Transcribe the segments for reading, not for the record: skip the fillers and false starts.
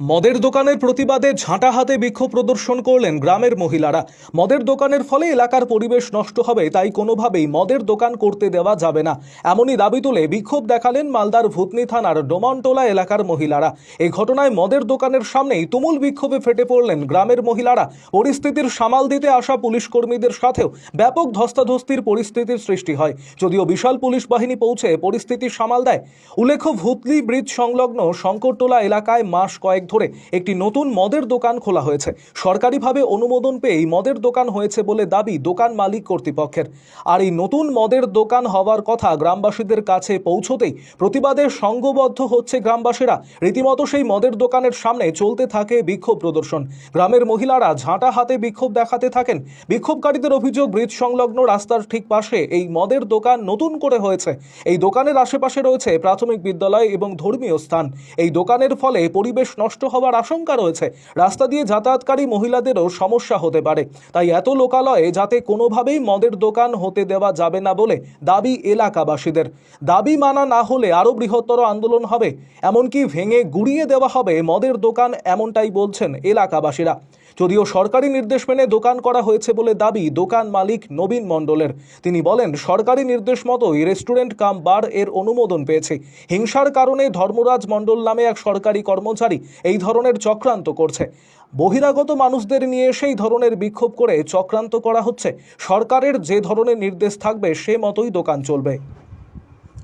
মদের দোকানের প্রতিবাদে ঝাঁটা হাতে বিক্ষোভ প্রদর্শন করলেন গ্রামের মহিলারা। মদের দোকানের ফলে এলাকার পরিবেশ নষ্ট হবে, তাই কোনোভাবেই মদের দোকান করতে দেওয়া যাবে না, এমনই দাবি তুলে বিক্ষোভ দেখালেন মালদার ভূতনি থানার ডোমনটোলা এলাকার মহিলারা। এই ঘটনায় মদের দোকানের সামনেই তুমুল বিক্ষোভে ফেটে পড়লেন গ্রামের মহিলারা। পরিস্থিতির সামাল দিতে আসা পুলিশ কর্মীদের সাথেও ব্যাপক ধস্তাধস্তির পরিস্থিতির সৃষ্টি হয়, যদিও বিশাল পুলিশ বাহিনী পৌঁছে পরিস্থিতি সামাল দেয়। উল্লেখ্য, ভূতলি ব্রিজ সংলগ্ন শঙ্করটোলা এলাকায় মাস কয়েক ধরে একটি নতুন মদের দোকান খোলা হয়েছে। সরকারিভাবে অনুমোদন পেয়ে মদের দোকান হয়েছে বলে দাবি দোকান মালিক কর্তৃপক্ষের। আর এই নতুন মদের দোকান হওয়ার কথা গ্রামবাসীদের কাছে পৌঁছতেই প্রতিবাদে সংঘবদ্ধ হচ্ছে গ্রামবাসীরা। রীতিমতো সেই মদের দোকানের সামনে চলতে থাকে বিক্ষোভ প্রদর্শন। গ্রামের মহিলারা ঝাঁটা হাতে বিক্ষোভ দেখাতে থাকেন। বিক্ষোভকারীদের অভিযোগ, ব্রিজ সংলগ্ন রাস্তার ঠিক পাশে এই মদের দোকান নতুন করে হয়েছে। এই দোকানের আশেপাশে রয়েছে প্রাথমিক বিদ্যালয় এবং ধর্মীয় স্থান। এই দোকানের ফলে পরিবেশ নষ্ট হওয়ার আশঙ্কা রয়েছে। রাস্তা দিয়ে যাতায়াতকারী মহিলাদেরও সমস্যা হতে পারে। তাই এত লোকালয়ে যাতে কোনোভাবেই মদের দোকান হতে দেওয়া যাবে না বলে দাবি এলাকাবাসীদের। দাবি মানা না হলে আরও বৃহত্তর আন্দোলন হবে, এমনকি ভেঙে গুড়িয়ে দেওয়া হবে মদের দোকান, এমনটাই বলছেন এলাকাবাসীরা। যদিও সরকারি নির্দেশ মেনে দোকান করা হয়েছে বলে দাবি দোকান মালিক নবীন মণ্ডলের। তিনি বলেন, সরকারি নির্দেশ মতোই রেস্টুরেন্ট কাম বার এর অনুমোদন পেয়েছে। হিংসার কারণে ধর্মরাজ মণ্ডল নামে এক সরকারি কর্মচারী এই ধরনের চক্রান্ত করছে। বহিরাগত মানুষদের নিয়ে সেই ধরনের বিক্ষোভ করে চক্রান্ত করা হচ্ছে। সরকারের যে ধরনের নির্দেশ থাকবে সে মতোই দোকান চলবে।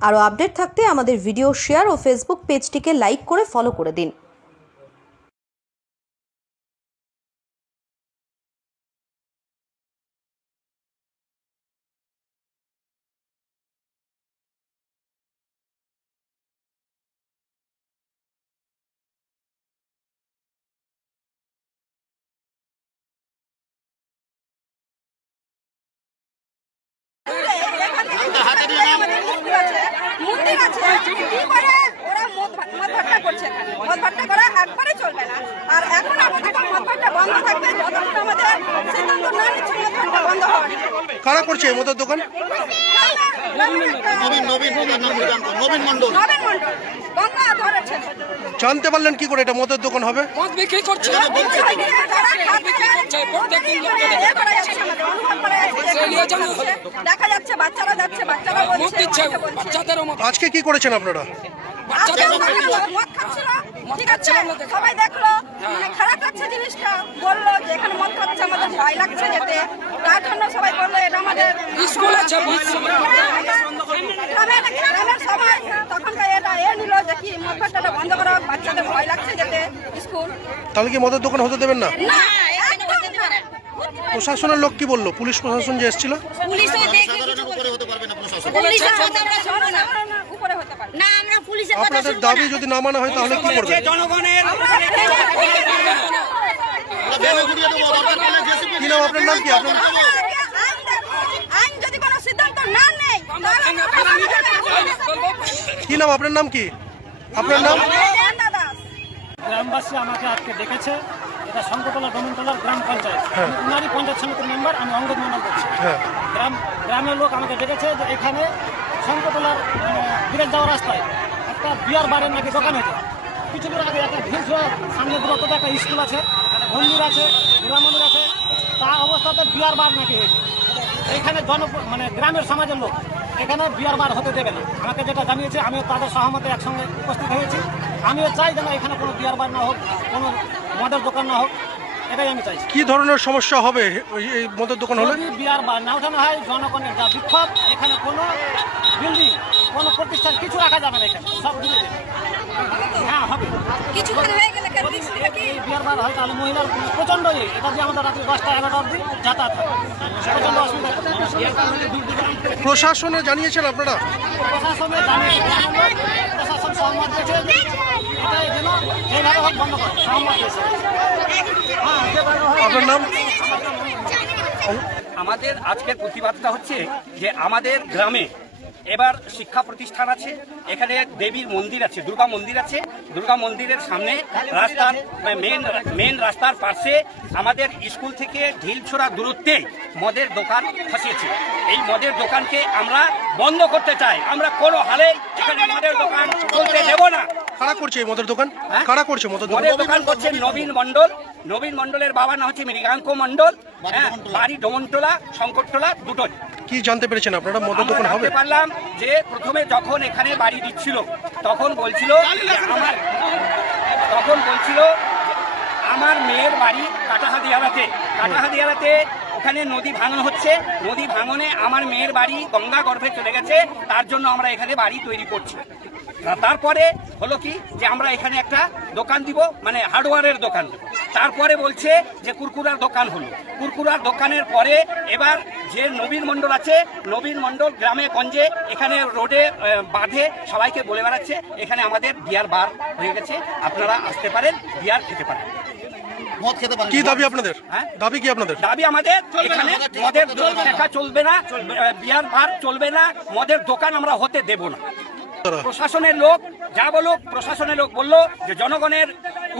আরও আপডেট থাকতে আমাদের ভিডিও শেয়ার ও ফেসবুক পেজটিকে লাইক করে ফলো করে দিন। মন্দির আছে, কি করে ওরা মদ ভাট্টা করছে। মদ ভাট্টা করা একবারে চলবে না। আর এখন আমাদের মদ ভাট্টা বন্ধ থাকবে যতক্ষণ আমাদের সিদ্ধান্ত না নিচ্ছে মদ ভাট্টা বন্ধ হবে। কারা করছে এই মদের দোকান? নবীন মণ্ডল গঙ্গা ধরেছে। জানতে পারলেন কি করে এটা মদের দোকান হবে? মদ বিক্রি করছে, দেখা যাচ্ছে বাচ্চারা যাচ্ছে, বাচ্চারা বলছে। আজকে কি করেছেন আপনারা? মদ খাচ্ছিল, ঠিক আছে, সবাই দেখলো, মানে খারাপ লাগছে জিনিসটা, বললো যে এখানে মদ খাচ্ছে, আমাদের ভয় লাগছে যেতে, তার জন্য সবাই বললো এটা আমাদের স্কুল আছে। গ্রামের সবাই তখনকার এটা নিল যে কি মদ ভাট্টাটা বন্ধ করা হোক, বাচ্চাদের ভয় লাগছে যেতে স্কুল। তাহলে কি মদের দোকান হতে দেবেন না? না, প্রশাসনের লোক কি বললো? পুলিশ প্রশাসন যে এসেছিল? আপনাদের দাবি যদি না মানা হয় তাহলে কি করবে? কি নাম আপনার? নাম কি আপনার? কি নাম আপনার? নাম কি আপনার? নাম? গ্রামবাসী আমাকে আজকে ডেকেছে, এটা শঙ্করটোলা ডোমনটোলার গ্রাম পঞ্চায়েত, উনারই পঞ্চায়েত সমিতির মেম্বার, আমি অঙ্গদ মন্ডল করছি। গ্রামের লোক আমাকে ডেকেছে যে এখানে শঙ্করটোলার ব্রিজ যাওয়ার রাস্তায় একটা বিয়ার বারের নাকি দোকান হয়েছে। কিছুদিন আগে একটা ভিড় ছিল, সামনে দূরত্বতে একটা স্কুল আছে, মন্দির আছে, দুর্গা মন্দির আছে, তার অবস্থাতে বিয়ার বার নাকি হয়েছে। এখানে মানে গ্রামের সমাজের লোক এখানে বিয়ার বার হতে দেবে না। আমাকে যেটা জানিয়েছে, আমিও তাদের সহমতে একসঙ্গে উপস্থিত হয়েছি। আমিও চাই যেন এখানে কোনো বিয়ার বার না হোক, কোনো মদের দোকান না হোক, এটাই আমি চাইছি। কি ধরনের সমস্যা হবে এই মদের দোকান হলে? যদি বিয়ার বার না ওঠানো হয়, জনগণের যা বিক্ষোভ, এখানে কোনো বিল্ডিং, কোনো প্রতিষ্ঠান কিছু রাখা যাবে না, এখানে সব দিকে হ্যাঁ হবে। বিয়ার বার হয় তাহলে মহিলার প্রচণ্ড এটা যে আমাদের রাত্রি 10টা 11টা অবধি যাতায়াত হয়, প্রচণ্ড অসুবিধা। প্রশাসনে জানিয়েছেন আপনারা? প্রশাসনে প্রশাসন সহমত দিয়েছে এটাই যেন এইভাবে হোক বন্ধ করে, সহমত দিয়েছে। আপনার নাম? আমাদের আজকের প্রতিবাদটা হচ্ছে যে আমাদের গ্রামে এবার শিক্ষা প্রতিষ্ঠান আছে, এখানে দেবীর মন্দির আছে, দুর্গা মন্দির আছে। দুর্গা মন্দিরের সামনে রাস্তার মেন রাস্তার পাশে আমাদের স্কুল থেকে ঢিলছোড়া দূরত্বে মদের দোকান বসিয়েছে। এই মদের দোকানকে আমরা বন্ধ করতে চাই। আমরা কোনো হালে এখানে মদের দোকান চলতে দেব না। কারা করছে এই মদের দোকান? হ্যাঁ? কারা করছে মদের দোকান? মদের দোকান করছে নবীন মণ্ডল। নবীন মণ্ডলের বাবার নাম হচ্ছে মৃগাঙ্ক মণ্ডল, হ্যাঁ, বাড়ি ডোমনটোলা, শঙ্করটোলা দুটোই। কি জানতে পেরেছেন আপনারা মদের দোকান আমরা হবে? জানতে পারলাম যে প্রথমে যখন এখানে বাড়ি দিচ্ছিল তখন বলছিল যে আমার মেয়ের বাড়ি কাটাহাদিয়ালাতে ওখানে নদী ভাঙন হচ্ছে। নদী ভাঙনে আমার মেয়ের বাড়ি গঙ্গা গর্ভে চলে গেছে, তার জন্য আমরা এখানে বাড়ি তৈরি করছি। তারপরে হলো কি যে আমরা এখানে একটা দোকান দিব, মানে হার্ডওয়্যারের দোকান দেব। তারপরে বলছে যে কুরকুরার দোকান হলো। কুরকুরার দোকানের পরে এবার যে নবীন মণ্ডল আছে, নবীন মণ্ডল গ্রামে গঞ্জে এখানে রোডে বাঁধে সবাইকে বলে বেড়াচ্ছে এখানে আমাদের বিয়ার বার হয়ে গেছে, আপনারা আসতে পারেন, বিয়ার খেতে পারেন। কি দাবি আপনাদের? হ্যাঁ? দাবি কি আপনাদের? দাবি আমাদের এখানে মদের দেখা চলবে না, বিয়ার বার চলবে না, মদের দোকান আমরা হতে দেব না। প্রশাসনের লোক যা বলুক, প্রশাসনের লোক বললো যে জনগণের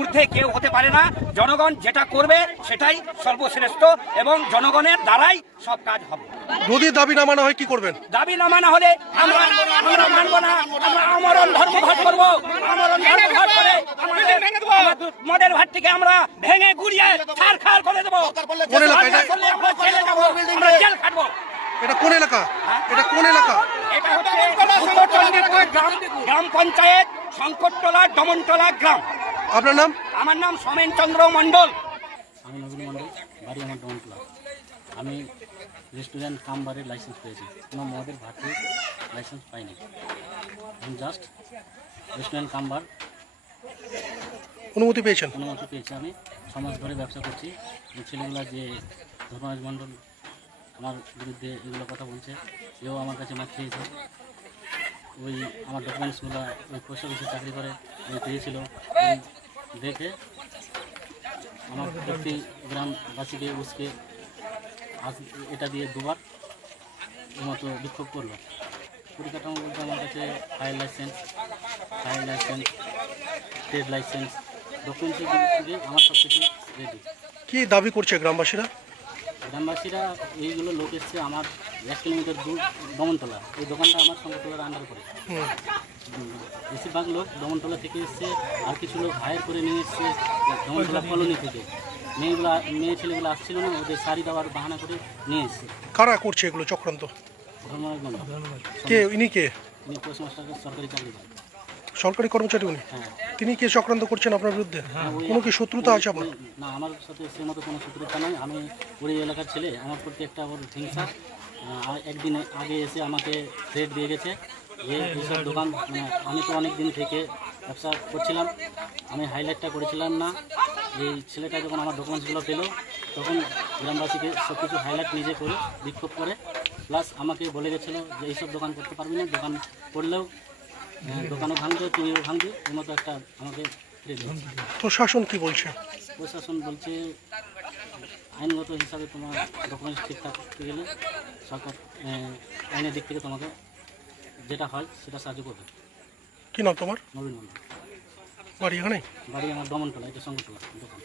ঊর্ধ্বে কেউ হতে পারে না, জনগণ যেটা করবে সেটাই সর্বশ্রেষ্ঠ এবং জনগণের দ্বারাই সব কাজ হবে। যদি দাবি না মানা হয় কি করবেন? দাবি না মানা হলে আমরা মানবো না, আমরা আমরণ ধর্মঘট করবো। আমরণ ধর্মঘট করে আমাদের মদের ভাতটিকে আমরা ভেঙে গুড়িয়ে ছারখার করে দেবো। কোন এলাকা এটা? আমরা জেলে যাবো, আমরা জেল খাটবো। এটা কোন এলাকা? এটা কোন এলাকা? এটা হচ্ছে উত্তর চণ্ডীপুর গ্রাম পঞ্চায়েত, শঙ্করটোলা, ডমনটোলা গ্রাম। আপনার নাম? আমার নাম সোমেন চন্দ্র মণ্ডল। আমি নবীন মণ্ডল, বাড়ি আমার ডমনটোলা। আমি রেস্টুরেন্ট কাম বারের লাইসেন্স পেয়েছি, কোনো মদের ভাটির লাইসেন্স পাইনি। আমি জাস্ট রেস্টুরেন্ট কাম বার অনুমতি পেয়েছেন? অনুমতি পেয়েছি। আমি সমাজ ধরে ব্যবসা করছি। এই ছেলেগুলা যে ধর্মরাজ মণ্ডল আমার বিরুদ্ধে এগুলো কথা বলছে, এও আমার কাছে মাছ খেয়েছে। ওই আমার ডকুমেন্টসগুলো ওই পোস্ট অফিসে চাকরি করে ওই পেয়েছিল, ওই দেখে আমার প্রতি গ্রামবাসীকে উসকে আজ এটা দিয়ে দুবার এর মতো বিক্ষোভ করলো। পরিকাঠামো বলতে আমার কাছে ফায়ার লাইসেন্স, ট্রেড লাইসেন্স, ডকুমেন্টসের দিক থেকে আমার সব কিছু রেডি। কি দাবি করছে গ্রামবাসীরা? গ্রামবাসীরা এইগুলো লোক এসছে আমার 1 কিলোমিটার দূর দমনতলা, এই দোকানটা আমার শঙ্করটোলার আন্ডার করে। বেশিরভাগ লোক দমনতলা থেকে এসছে, আর কিছু লোক হায়ার করে নিয়ে এসছে দমনতলা কলোনি থেকে। মেয়ে ছেলেগুলো আসছিল না, ওদের শাড়ি দেওয়ার বাহানা করে নিয়ে এসছে। কারা করছে এগুলো চক্রান্ত? ধর্মরাজ কে ইনি? কে? উনি পোস্টমাস্টারের সরকারি চাকরি করেন। সরকারি কর্মচারী উনি? হ্যাঁ। তিনি কে চক্রান্ত করছেন আপনার বিরুদ্ধে? কোনো কি শত্রুতা আছে আপনার? না, আমার সাথে সে মতো কোনো শত্রুতা নয়। আমি ওই এলাকার ছেলে, আমার প্রতি একটা ওর হিংসা। একদিন আগে এসে আমাকে থ্রেট দিয়ে গেছে যে এইসব দোকান, মানে আমি তো অনেক দিন থেকে ব্যবসা করছিলাম, আমি হাইলাইটটা করেছিলাম না। এই ছেলেটা যখন আমার ডকুমেন্টসগুলো পেলো তখন গ্রামবাসীকে সব কিছু হাইলাইট নিজে করে বিক্ষোভ করে, প্লাস আমাকে বলে গেছিলো যে এইসব দোকান করতে পারবি না, দোকান করলেও দোকানও ভাঙবে, তুমিও ভাঙবে, এর মতো একটা আমাকে থ্রেট দিয়েছে। প্রশাসন কি বলছে? প্রশাসন বলছে আইনগত হিসাবে তোমার ডকুমেন্টস ঠিকঠাক করতে গেলে সরকার আইনের দিক থেকে তোমাকে যেটা হয় সেটা সাহায্য করবে। কি নাম তোমার? নবীন মণ্ডল, বাড়ি এখানে? বাড়ি আমার দমনটোলা, এটা শঙ্করটোলা দোকান।